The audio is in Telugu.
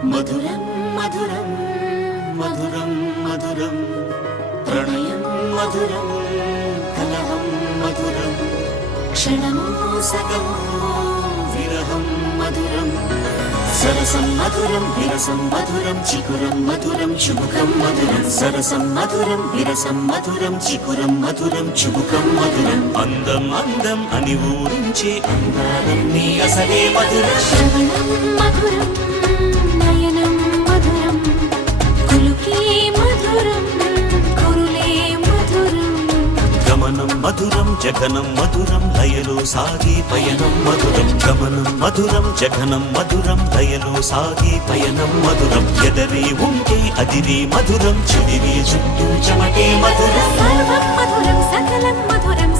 మధురం మధురం మధురం మధురం ప్రణయం మధురం కలహం మధురం క్షణమో సగమో విరహం మధురం సరసం మధురం విరసం మధురం చికురం మధురం చుబుకం మధురం సరసం మధురం విరసం మధురం చికురం మధురం చుబుకం మధురం అందం అందం అని ఊరించే అందాలన్నీ అసలే మధురం శ్రవణం మధురం నయనం మధురం కులుకే మధురం కురులే మధురం గమనం మధురం జగనం మధురం లయలో సాగే పయనం మధురం గమనం మధురం జగనం మధురం లయలో సాగే పయనం మధురం ఎదరే ఉంటే అదిరే మధురం చెదిరే చుట్టూ చెమటే మధురం సర్వం మధురం సకలం మధురం